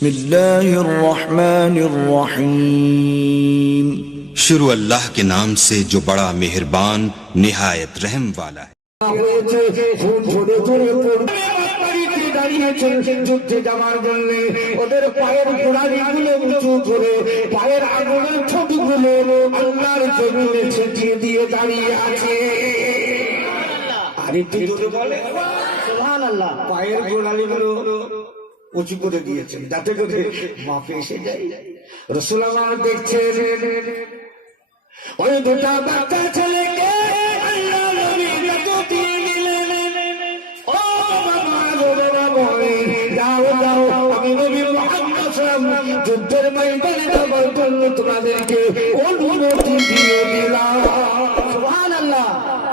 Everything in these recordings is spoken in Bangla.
बिस्मिल्लाहिर्रहमानिर्रहीम। शुरू अल्लाह के नाम से जो बड़ा मेहरबान निहायत रहम वाला है। যুদ্ধে যাওয়ার জন্য ওদের পায়ের গোড়ালিগুলো উঁচু করে পায়ের আঙুলের ঠোঁটগুলো আল্লাহর জমিনে ছিটিয়ে দিয়ে দাঁড়িয়ে আছে। আর একটু জোরে বলে সুবহানাল্লাহ। পায়ের গোড়ালিগুলো উঁচু করে দিয়েছেন যাতে করে মাফে এসে যায়। রাসূল আমার দেখছেন ওই দুটা বাচ্চা ছেলেকে আল্লাহ নবী জগতে দিলেন। ও বাবা গো বাবা, যাও যাও, আমি নবী মুহাম্মদ সাল্লাল্লাহু আলাইহি ওয়াসাল্লাম যুদ্ধের ময়দানে যাবার জন্য তোমাদেরকে অনুমতি দিয়ে দিলাম। সুবহানাল্লাহ।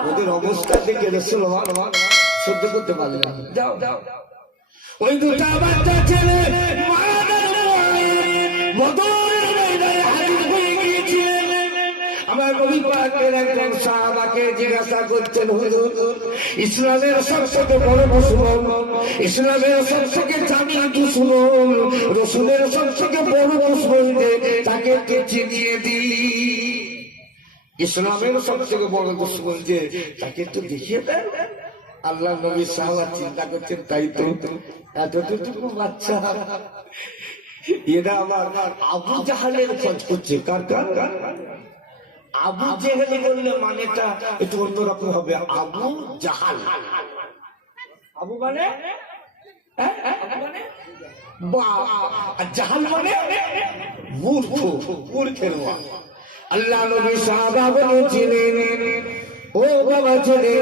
ওদের অবস্থা দেখে রাসূল আমার সহ্য করতে পারলেন না। যাও যাও। ওই দুটা বাচ্চা ছেলে বদরের ময়দানে হাজির হয়ে গিয়েছিলেন। আমার নবী পাকের একজন সাহাবাকে জিজ্ঞাসা করছেন, হুজুর, ইসলামের সবথেকে বড় দুশমন, ইসলামের সবথেকে দামি দুশমন, রাসূলের সবথেকে বড় দুশমন যে তাকে একটু চিনিয়ে দিই। ইসলামের সবথেকে বড় দুশমন যে তাকে একটু দেখিয়ে দেন। আল্লাহ নবী সাহাবা চিন্তা করছেন, তাই তো এতটুকু বাচ্চা এরা আমার আবু জাহালের খোঁজ করছে। কার কার? আবু জেহেল বললে মানেটা একটু অন্যরকম হবে। আবু জাহাল, আবু মানে জাহাল মানে মূর্খ, মূর্খের মা। আল্লাহ নবী সাহাবা বলেছিলেন, ও বাবা ছেলে,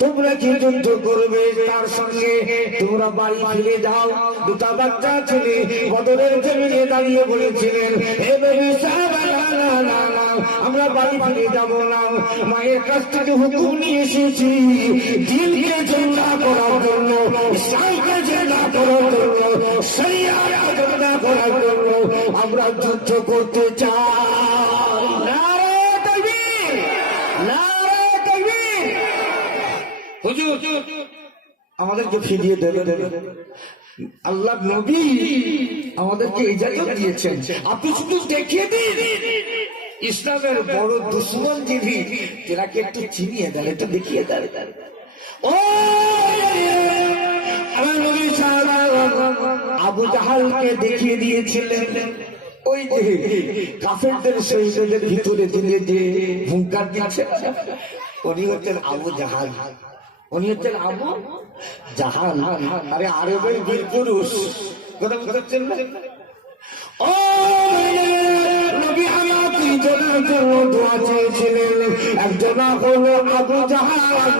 তোমরা কি যুদ্ধ করবে তার সঙ্গে? তোমরা বাড়ি ফিরে যাও। দুটা বাচ্চা ছেলে বদরের জমিনে দাঁড়িয়ে বলেছিলেন, হে নবী সাহাবা, না না না, আমরা বাড়ি ফিরে যাব না। মায়ের কাছ থেকে হুকুম নিয়ে এসেছি দিনকে জিন্দা করার জন্য, ইসলামকে জিন্দা করার জন্য, শরিয়াতকে জিন্দা করার জন্য আমরা যুদ্ধ করতে চাই। নারে তাকবীর, নারে তাকবীর। হুজুর আমাদেরকে ফিরিয়ে দেবে। আল্লাহ নবী আমাদেরকে ইজাজত দিয়েছেন, আপনি শুধু দেখিয়ে দিন ইসলামের বড় দুশমন যিনি, তেনাকে একটু চিনিয়ে দেন, একটু দেখিয়ে দেন। ও আমার নবী সাল্লাল্লাহু আলাইহি ওয়াসাল্লাম আবু জাহালকে দেখিয়ে দিয়েছিলেন। ওই যে কাফেরদের শহীদদের ভিতরে দিলে যে হুঙ্কার দিচ্ছে, উনি হচ্ছেন আবু জাহাল, উনি হচ্ছেন আবু জাহাল। আরে আরবের বীর পুরুষ, কথা বুঝতে না? ও নবী আমার তিনজনের জন্য দোয়া চেয়েছিলেন। একজন হলো আবু জাহাল,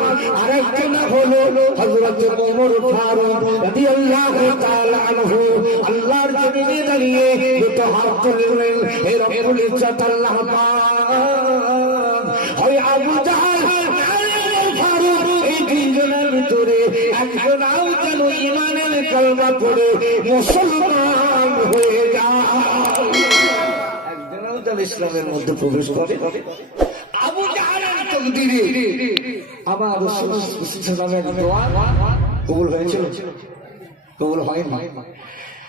আরেকজন হলো হযরত ওমর ফারুক রাদিয়াল্লাহু তাআলা আনহু। আল্লাহর জমিনে দাঁড়িয়ে দুটো হাত তুললেন, হে রব্বুল ইজ্জত আল্লাহ পাক, হয় আবু জাহাল ফারুক, এই তিনজনের ভিতরে একজন যেন ঈমানের কালেমা পড়ে মুসলমান হয়ে যায়, একজনও যেন ইসলামের মধ্যে প্রবেশ করে। আবু জাহালের তকদিরে আমার রাসূল সাল্লাল্লাহু আলাইহি ওয়াসাল্লামের দোয়া কবুল হয়েছিল, কবুল হয়নি।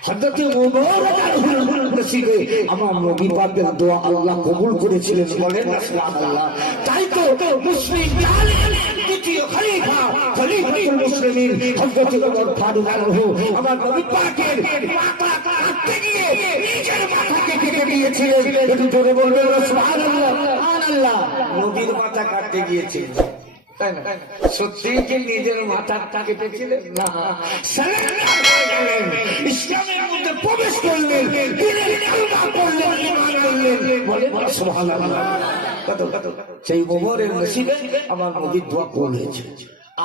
হযরত ওমর রাদিয়াল্লাহু নসিবে আমার নবী পাকের দোয়া আল্লাহ কবুল করেছিলেন, বলেন সুবহানাল্লাহ। তাই তো মুসলিম জাহালের দ্বিতীয় খলিফা, খলিফাতুল মুসলিমিন হযরত ওমর ফারুক আনহু আমার নবী পাকের মাথা কাটতে গিয়ে নিজের মাথাকে কেটে দিয়েছিলেন। একটু জোরে বলবেন সুবহানাল্লাহ, সুবহানাল্লাহ। নবীর মাথা কাটতে গিয়েছিলেন, তাই না? সত্যি কি নিজের মাথাটা কেটেছিলেন? না, সারেন্ডার হয়ে গেলেন, ইসলামের মধ্যে প্রবেশ করলেন, দিনের কালেমা পড়লেন, ঈমান আনলেন, বলেন সুবহানাল্লাহ। কত কত সেই ওমরের নসিবে আমার নবী দোয়া কবুল হয়েছে,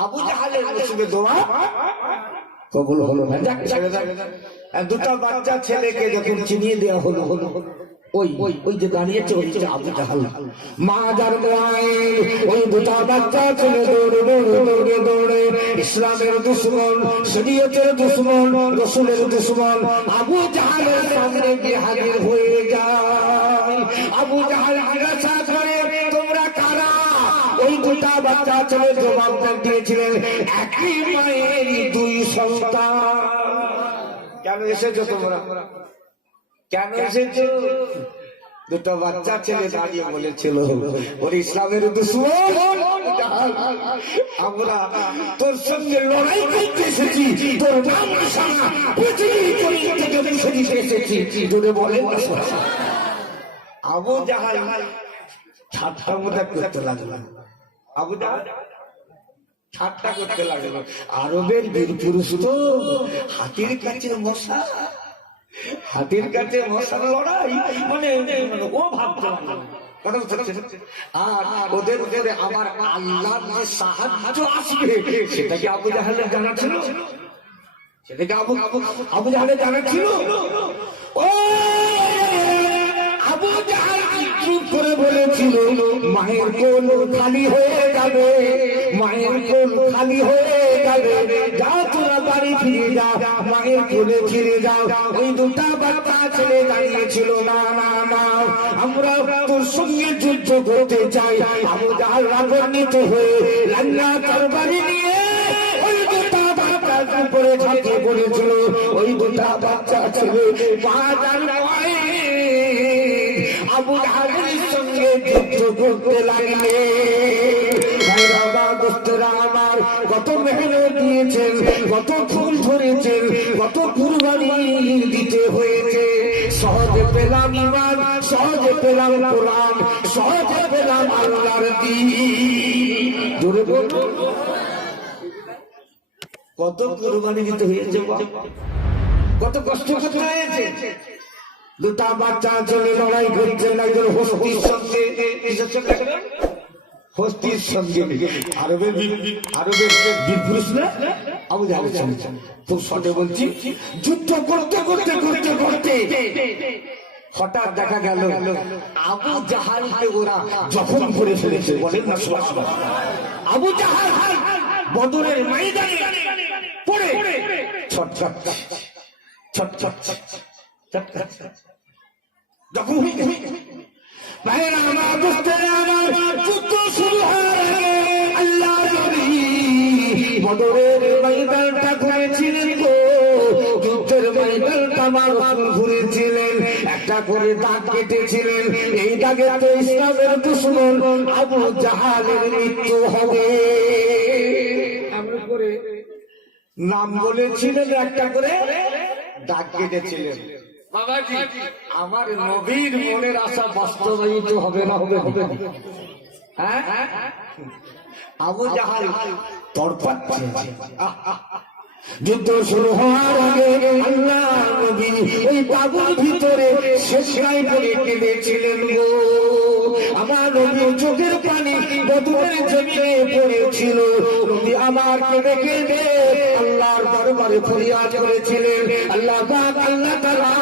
আবু জাহালের নসিবে দোয়া কবুল হলো না। যাক ছেড়ে দাও। দুটা বাচ্চা ছেলেকে যখন চিনিয়ে দেওয়া হলো, ওই যে দাঁড়িয়েছে ওই যে আবু জাহাল, মা যার মায়ের ওই দুটা বাচ্চা ছেলে দৌড়ে দৌড়ে দৌড়ে দৌড়ে ইসলামের দুশমন, শরীয়তের দুশমন, রাসূলের দুশমন আবু জাহালের সামনে গিয়ে হাজির হয়ে যায়। আবু জাহাল জিজ্ঞাসা করে, তোমরা কারা? ওই দুটা বাচ্চা ছেলে জবাব দিয়েছিলেন, একই মায়ের দুই সন্তান। কেন এসেছো তোমরা? কেন এসেছো? দুটো বাচ্চা ছেলে দাঁড়িয়ে বলেছিল ওর ইসলামের দুশমন, আমরা তোর সঙ্গে লড়াই করতে এসেছি, তোর নাম নিশানা পৃথিবীর জমিন থেকে মুছে দিতে এসেছি। জোরে বলেন না। আবু জাহাল ঠাট্টা মজা করতে লাগলো। আবু জাহাল ঠাট্টা করতে লাগলো। আরবের বীর পুরুষ তো হাতির কাছে মশা, হাতির কাছে মশার লড়াই মানে ও ভাবতে কথা বুঝতে। আর ওদের উপরে আমার আল্লাহর যে সাহায্য আসবে সেটা কি আবু জাহালের জানা ছিল? সেটা কি আবু জাহালের জানা ছিল? ও আবু জাহাল চুপ করে বলেছিল মায়ের কোল খালি হয়ে যাবে, মায়ের কোল খালি হয়ে যাবে, যা তোরা বাড়ি ফিরে যা, মায়ের কোলে ফিরে যাও। ওই দুটা বাচ্চা ছেলে দাঁড়িয়েছিল, না না না আমরা তোর সঙ্গে যুদ্ধ করতে চাই। আবু জাহাল রাগান্বিত হয়ে লাল্লা তরবারি নিয়ে ওই দুটা বাচ্চার উপরে ঝাঁপিয়ে পড়েছিল। ওই দুটা বাচ্চা ছেলে বাজার আবু জাহালের সঙ্গে যুদ্ধ করতে লাগলে। আমার কত মেহনত দিয়েছেন, কত ফুল ধরেছেন, কত কুরবানি দিতে হয়েছে। সহজে পেলাম ইমান, সহজে পেলাম কোরআন, সহজে পেলাম আল্লাহর দ্বীন। জোরে বলবো কত কুরবানি দিতে হয়েছে, কত কষ্ট করতে হয়েছে। দুটা বাচ্চা চলে লড়াই করছেন একজন হস্তির সঙ্গে, হস্তির সঙ্গে। আরবের বীর পুরুষ না আবু জাহালের সঙ্গে। খুব শর্টে বলছি, যুদ্ধ করতে করতে করতে করতে হঠাৎ দেখা গেল আবু জাহালকে ওরা জখম করে ফেলেছে। বলেন না সুবহানাল্লাহ। আবু জাহাল বদরের ময়দানে পড়ে ছটছট ছটছট যখন বাইরে আমার বুঝতে আমার যুদ্ধ শুরু হয়। আল্লাহ নবী বদরের ময়দানটা ঘুরেছিলেন গো, যুদ্ধের ময়দানটা মানুষ ঘুরেছিলেন, একটা করে দাগ কেটেছিলেন। এই দাগে তো ইসলামের দুশমন আবু জাহালের মৃত্যু হবে। এমন করে নাম বলেছিলেন, একটা করে দাগ কেটেছিলেন। বাবাজি আমার নবীর মনের আশা বাস্তবায়িত হবে না? হবে হবে। হ্যাঁ আবু জাহাল তড়পাচ্ছে। যুদ্ধ শুরু হওয়ার আগে আল্লাহ নবী ওই তাঁবুর ভিতরে শেষরাই করে কেঁদেছিলেন গো। আমার নবী চোখের পানি বদরের জমিনে পড়েছিল। নবী আমার কেঁদে কেঁদে আল্লাহর দরবারে ফরিয়াদ করেছিলেন, আল্লাহ পাক আল্লাহ তাআলা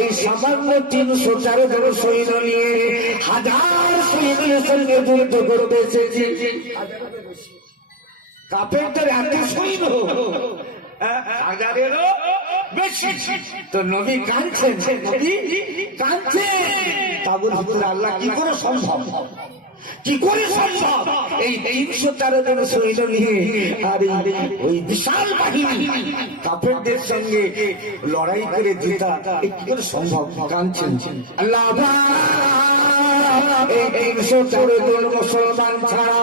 এই সামান্য 304 জন সৈন্য নিয়ে 1000 সৈন্যের সঙ্গে যুদ্ধ করতে এসেছি। কাফেরদের এত সৈন্য, হাজারেরও বেশি। তো নবী কাঁদছেন, নবী কাঁদছেন। তাবুর ভিতরে আল্লাহ কি করে সম্ভব, কি করে সম্ভব এই 304 জন সৈন্য নিয়ে আর ওই বিশাল বাহিনী কাফেরদের সঙ্গে লড়াই করে জেতা কি করে সম্ভব? কাঁদছেন। আল্লাহ এই 304 জন মুসলমান ছাড়া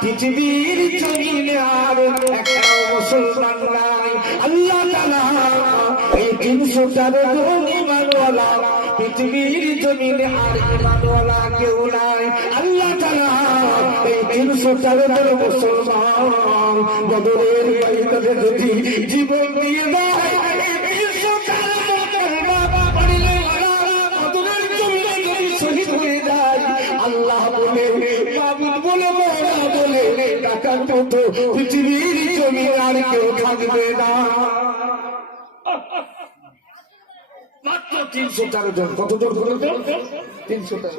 পৃথিবীর জমিনে আর একটা মুসলমান নাই। আল্লাহ তাআলা এই 304 জন ঈমানওয়ালা, পৃথিবীর জমিনে আর ঈমানওয়ালা কেউ নাই। আল্লাহ তাআলা এই 304 জন মুসলমান বদরের ময়দানে যদি জীবন দিয়ে দেয়, আল্লাহ বলে মাবুদ বলে মোরা বলে টাকার মতো পৃথিবীর জমি আর কেউ থাকবে না। মাত্র 304 জন। কত জন বলুন তো? 304।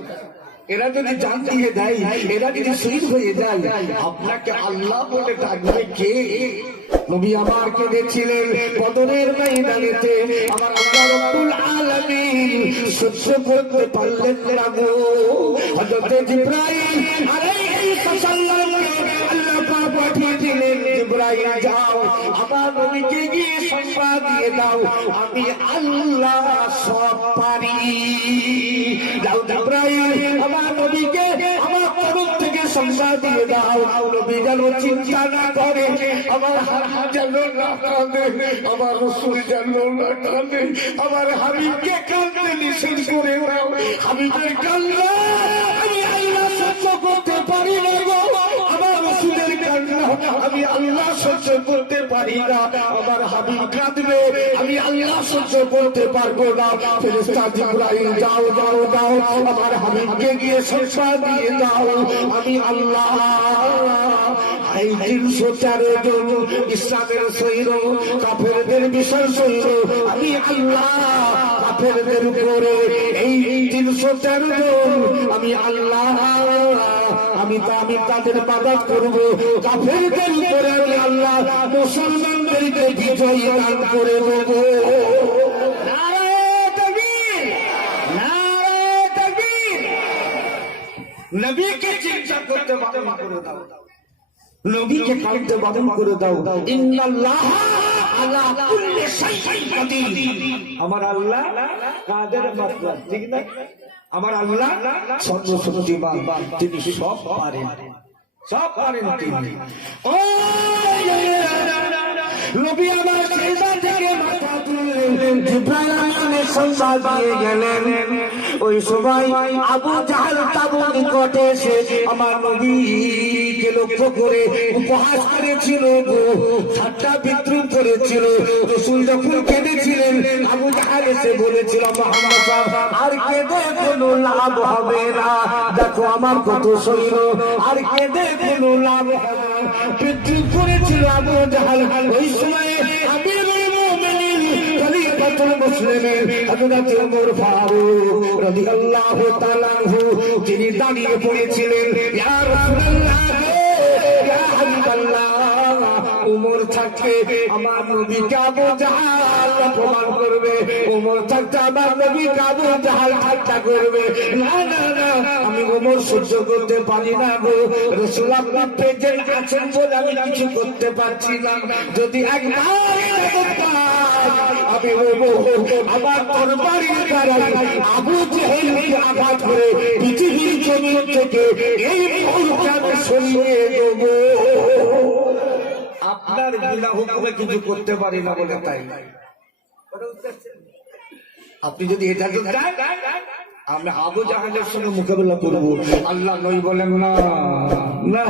এরা যদি জান দিয়ে দেয়, এরা যদি শহীদ হয়ে যায়, আপনাকে আল্লাহ বলে ডাকবে কে? নবী আমার কেঁদেছিলেন বদরের ময়দানেতে। আমার আল্লাহ রব্বুল আলামিন সহ্য করতে পারলেন না গো। হযরত জিবরাইল আলাইহিস সালামকে আল্লাহ পাক পাঠিয়ে দিলেন, জিবরাইল যাও আমার নবীকে গিয়ে সংবাদ দিয়ে দাও, দাও, আমি আল্লাহ সব পারি। দাও জিবরাইল আমার নবীকে আমার তরফ থেকে সংবাদ দিয়ে দাও, নবী যেন চিন্তা না করে, আমার হাবিব যেন না কাঁদে, আমার রাসূল যেন না কাঁদে, আমার হাবিবকে কাঁদতে নিষেধ করে দাও। হাবিবের কান্না আমি আল্লাহ সহ্য করতে পারি না গো, আমার রাসূলের কান্না আমি আল্লাহ সহ্য করতে পারি না, আমার হাবিব কাঁদবে আমি আল্লাহ সহ্য করতে পারবো না। ফেরেশতা জিবরাইল যাও যাও যাও, আমার হাবিবকে গিয়ে সংবাদ দিয়ে দাও, আমি আল্লাহ এই 313 জন ইসলামের সৈন্য কাফেরদের বিশাল সৈন্য, আমি আল্লাহ কাফেরদের উপরে এই 313 জন আমি আল্লাহ আমি তাদের বাধা করবো, কাফেরদের উপরে আমি আল্লাহ মুসলমানদেরকে বিজয় দান করে দেবো। নারায়ে তাকবীর, নারায়ে তাকবীর। নবীকে চিন্তা করতে বারণ করে দাও, নবীকে কাঁদতে বারণ করে দাও। ইন্নাল্লাহ আলা কুল্লি শাইইন কাদির, আমার আল্লাহ কাদের মাতলাব, ঠিক না? আমার আল্লাহ সর্বশক্তিমান, তিনি সব পারেন, সব পারেন তিনি। ও নবী আমার সিজদা থেকে মাথা তুললেন, জিবরাইল আলাইহিস সালাম দিয়ে গেলেন। ওই সময় আবু জাহেল তাবুর নিকটে এসে আমার নবীকে লক্ষ্য করে উপহাস করেছিল, ঠাট্টা বিদ্রুপ করেছিল। রাসূল যখন কেঁদেছিলেন, আবু জাহেল এসে বলেছিল, মুহাম্মদ সাহেব আর কেঁদে কোনো লাভ হবে না, দেখো আমার কত সৈন্য, আর কেঁদে কোনো লাভ হবে না। বিদ্রুপ করেছিল আবু জাহেল। ওই সময় আমিরুল মুমিনিন খলিফাতুল মুসলিমিন হযরত ওমর ফারুক রাদিয়াল্লাহু তাআলা আনহু তিনি দাঁড়িয়ে পড়েছিলেন, ইয়া রাসূলুল্লাহ, ইয়া হাবিবাল্লাহ, উমর থাকতে আমার নবীকে আবু জাহেল অপমান করবে, উমর থাকতে আমার নবীকে আবু জাহেল ঠাট্টা করবে। না না না, আমি উমর সহ্য করতে পারি না গো রাসূল, আপনি প্রেজেন্ট আছেন বলে আমি কিছু করতে পারছি না। যদি একবার আমি আমার তরবারির দ্বারা আবু জাহেলকে আঘাত করে পৃথিবীর জমিন থেকে এই মুহূর্তে আমি সরিয়ে দেবো। আপনার বিনা হুকুমে কিছু করতে পারি না বলে তাই আপনি যদি এটা চান আমরা আবু জাহেলের সঙ্গে মোকাবেলা করবো, আল্লাহ নই বলেন না। না,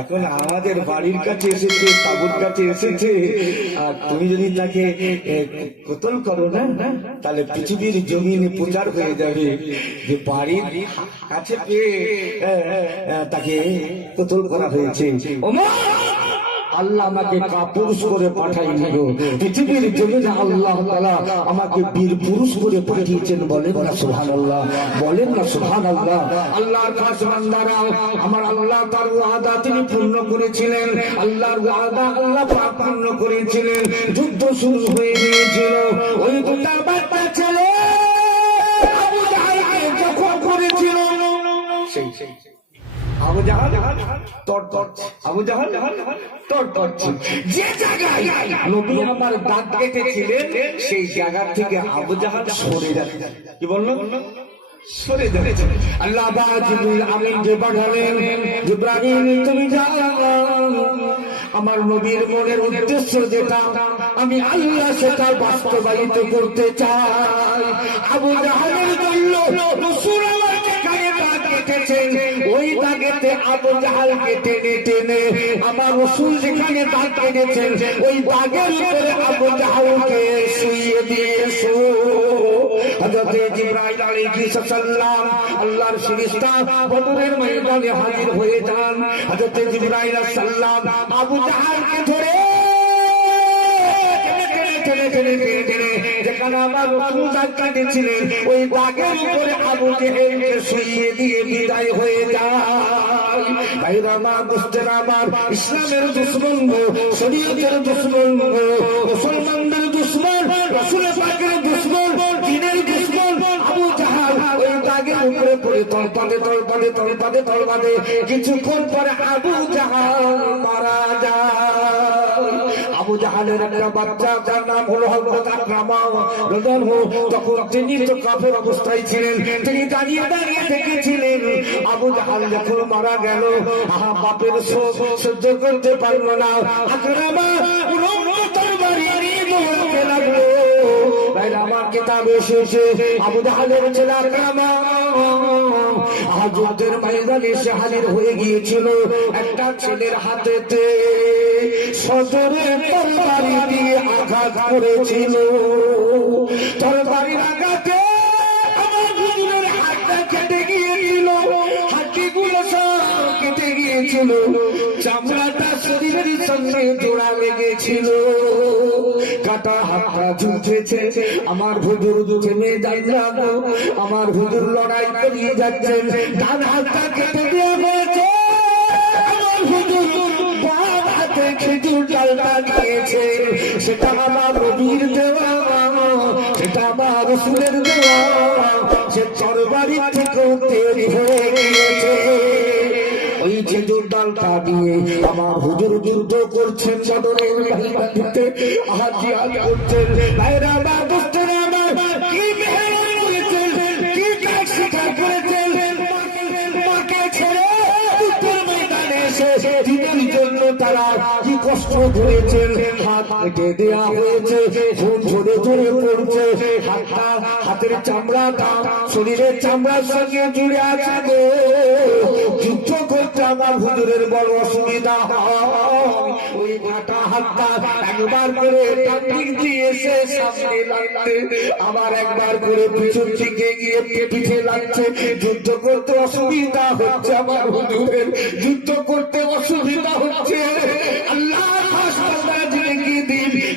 এখন আমাদের বাড়ির কাছে এসেছে, তাবুর কাছে এসেছে, আর তুমি যদি তাকে কতল করো না, তাহলে পৃথিবীর জমিনে প্রচার হয়ে যাবে যে বাড়ির কাছে পেয়ে তাকে কতল করা হয়েছে। আল্লাহ আমাকে কাপুরুষ করে পাঠাইনি গো, পৃথিবীর জমিনে আল্লাহ তাআলা আমাকে বীর পুরুষ করে পাঠিয়েছেন। বলেন না সুবহানাল্লাহ, বলেন না সুবহানাল্লাহ। আল্লাহর খাস বান্দারা, আমার আল্লাহ তার ওয়াদা তিনি পূর্ণ করেছিলেন, আল্লাহর ওয়াদা আল্লাহ পাক পূর্ণ করেছিলেন। যুদ্ধ শুরু হয়ে গিয়েছিল, ওই দুটা বাচ্চা ছেলে আবু জাহেলকে যখন করেছিল, সেই আবু জাহেল যে জায়গায় নবী আমার দাঁত কেটেছিলেন, সেই জায়গা থেকে আবু জাহেল সরে যাচ্ছে। কি বললো? সরে যাচ্ছে। আল্লাহ জিবরিল আমিন যে পাঠালেন, জিবরাইল তুমি যাও, আমার নবীর মনের উদ্দেশ্য যেটা আমি আল্লাহ সেটা বাস্তবায়িত করতে চাই। আবু জাহেল বলল, রাসূল আমার যেখানে দাঁত কেটেছেন ওই দাগেতে আবু জাহেলকে টেনে টেনে আমার রাসূল যেখানে দাঁত কেটেছেন ওই দাগের উপরে আবু জাহেলকে শুইয়ে দিয়েছো। হযরত জিবরাইল আলাইহিস সালাম আল্লাহর ফেরেশতা বদরের ময়দানে হাজির হয়ে যান। হযরত জিবরাইল আলাইহিস সালাম আবু জাহেলকে ধরে যেখানে আমার রাসূল দাঁত কেটেছিলেন ওই দাগের উপরে আবু জাহেলকে শুইয়ে দিয়ে বিদায় হয়ে যায়। ভাইরা আমার, দোস্তেরা আমার, ইসলামের দুশমন গো, শরীয়তের দুশমন গো, মুসলমানদের দুশমন, রাসূল পাকের দুশমন, দ্বীনের দুশমন আবু জাহেল ওই দাগের উপরে পড়ে তলপাদে কিছুক্ষণ পরে আবু জাহেল মারা যায়। আবু জাহালের একটা বাচ্চা যার নাম হলো হযরত আকরামা রাদিয়াল্লাহু আনহু, তখন তিনি তো কাফের অবস্থায় ছিলেন, তিনি দাঁড়িয়ে দাঁড়িয়ে দেখেছিলেন আবু জাহাল যখন মারা গেল, বাপের শোক সহ্য করতে পারল না, আকরামা তরবারি নিয়ে দৌড়তে লাগলো। আমার কিতাবে এসেছে আবু জাহালের ছেলে আকরামা যুদ্ধের ময়দানে এসে হাজির হয়ে গিয়েছিল, একটা ছেলের হাতেতে সজোরে তরবারি দিয়ে আঘাত করেছিল। তরবারির আঘাতে আমার হুজুরের হাতটা কেটে গিয়েছিল, হাড্ডিগুলো সব কেটে গিয়েছিল, চামড়াটা শরীরের সঙ্গে জোড়া লেগেছিল, কাটা হাতটা ঝুলছে। আমার হুজুর থেমে যান, আমার হুজুর লড়াই করিয়ে যাচ্ছেন, ডান হাতটা কেটে দেওয়া হয়েছে, আমার হুজুর বাম হাতে খেজুর ডালটা নিয়েছে, সেটা আমার নবীর দেওয়া, সেটা আমার রাসূলের দেওয়া, সে তরবারি থেকেও তৈরি হয়ে গিয়েছে। ওই খেজুর ডালটা দিয়ে আমার হুজুর যুদ্ধ করছেন, বদরের ময়দানে জিহাদ করছেন। ভাইরা আমার, দোস্তরা আমার, কি মেহনত করেছেন, কি কাজ স্বীকার করেছেন, মাকে ছেড়ে যুদ্ধের ময়দানে এসে দিনের জন্য তারা কি কষ্ট করেছেন, হাত কেটে দেওয়া হয়েছে, খুন ঝরে ঝরে পড়ছে, হাতটা হাতের চামড়াটা শরীরের চামড়ার সঙ্গে জুড়ে আছে গো। যুদ্ধ করতে আমার হুজুরের বড় অসুবিধা হয়, ওই কাটা হাতটা একবার করে ডান দিক দিয়ে এসে সামনে লাগতে, আবার একবার করে পিছন দিকে গিয়ে পিঠে লাগছে। যুদ্ধ করতে অসুবিধা হচ্ছে আমার হুজুরের, যুদ্ধ করতে অসুবিধা হচ্ছে। আল্লাহ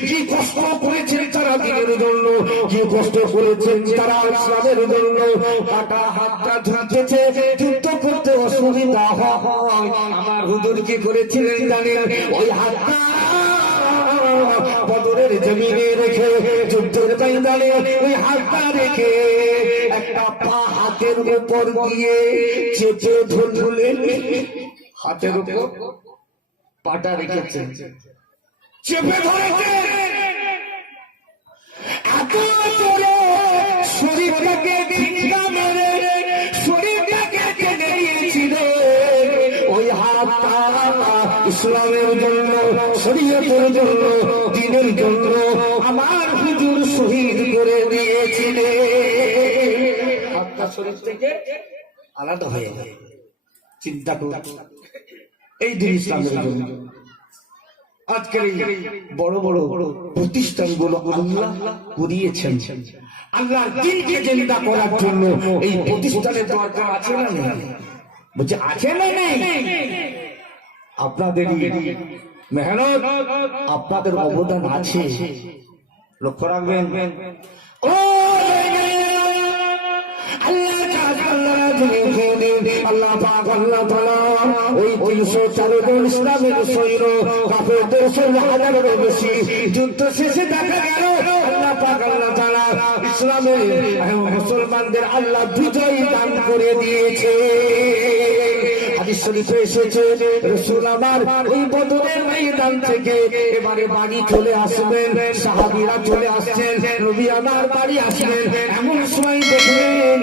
কি কষ্ট করেছেন তারা দিনের জন্য, কি কষ্ট করেছেন তারা ইসলামের জন্য, কাটা হাতটা ঝুলছে, যুদ্ধ করতে অসুবিধা হয়। আমার হুজুর কি করেছিলেন জানেন? ওই হাতটা বদরের জমিনে রেখে, যুদ্ধের ময়দানে ওই হাতটা রেখে একটা পা হাতের উপর দিয়ে চেপে ধরলেন, হাতের উপর পাটা রেখেছেন, চেপে ধরেছে, এত জোরে শরীরটাকে ধিক্কা মেরে শরীরটাকে কেটে নিয়েছিল। ওই হাতটা ইসলামের জন্য, শরীয়তের জন্য, দ্বীনের জন্য আমার হুজুর শহীদ করে দিয়েছিলেন। হাতটা শরীর থেকে আলাদা হয়ে যায়, চিন্তা করুন, এই দিন ইসলামের জন্য। আজকের এই বড় বড় প্রতিষ্ঠানগুলো আল্লাহ করিয়েছেন, আল্লাহর দ্বীনকে জিন্দা করার জন্য এই প্রতিষ্ঠানের দরকার আছে না নেই? বলছে আছে না নেই? আপনাদের মেহনত, আপনাদের অবদান আছে, লক্ষ্য রাখবেন। ও আল্লাহ পাক আল্লাহ তাআলা ওই 304 জন ইসলামের সৈন্য কাফেরদের সঙ্গে হাজারেরও বেশি যুদ্ধ শেষে দেখা গেল আল্লাহ পাক আল্লাহ তাআলা ইসলামের মুসলমানদের আল্লাহ বিজয় দান করে দিয়েছে। হাদিস শরীফে এসেছে রাসূল আমার ওই বদরের ময়দান থেকে এবারে বাড়ি চলে আসবেন, সাহাবীরা চলে আসছেন, নবী আমার বাড়ি আসবেন, এমন সময় দেখলেন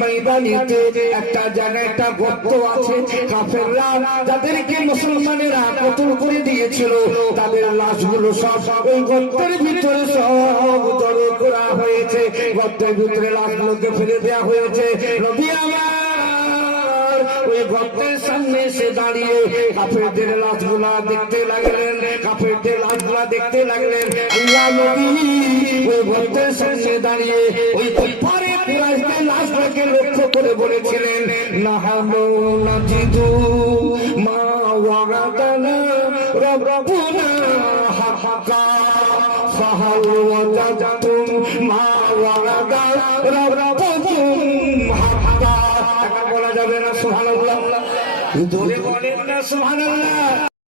ময়দানেতে একটা জায়গায় একটা গর্ত আছে, কাফেররা যাদেরকে মুসলমানেরা কতল করে দিয়েছিল তাদের লাশগুলো সব ওই গর্তের ভিতরে সব জড়ো করা হয়েছে, গর্তের ভিতরে লাশগুলোকে ফেলে দেওয়া হয়েছে। নবী আমার ওই গর্তের সামনে এসে দাঁড়িয়ে কাফেরদের লাশগুলা দেখতে লাগলেন, কাফেরদের লাশগুলা দেখতে লাগলেন। আল্লাহ নবী ওই গর্তের সামনে দাঁড়িয়ে ওই কুফারে কুরাইশদের লাশগুলোকে লক্ষ্য করে বলেছিলেন, নাহানু নাজিদু মা ওয়াদানা রাব্বুনা হাক্কা ফাহাল ওয়াজাতুম মা ওয়াদা রাব্বুকুম হাক্কা। বলা যাবে না সুবহানাল্লাহ? জোরে বলেন না সুবহানাল্লাহ।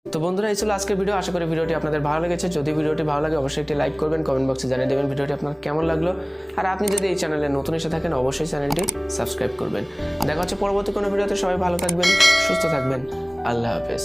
তো বন্ধুরা, এই ছিল আজকের ভিডিও। আশা করি ভিডিওটি আপনাদের ভালো লেগেছে। যদি ভিডিওটি ভালো লাগে অবশ্যই একটি লাইক করবেন, কমেন্ট বক্সে জানিয়ে দেবেন ভিডিওটি আপনার কেমন লাগলো। আর আপনি যদি এই চ্যানেলে নতুন এসে থাকেন অবশ্যই চ্যানেলটি সাবস্ক্রাইব করবেন। দেখা হচ্ছে পরবর্তী কোনো ভিডিওতে। সবাই ভালো থাকবেন, সুস্থ থাকবেন। আল্লাহ হাফেজ।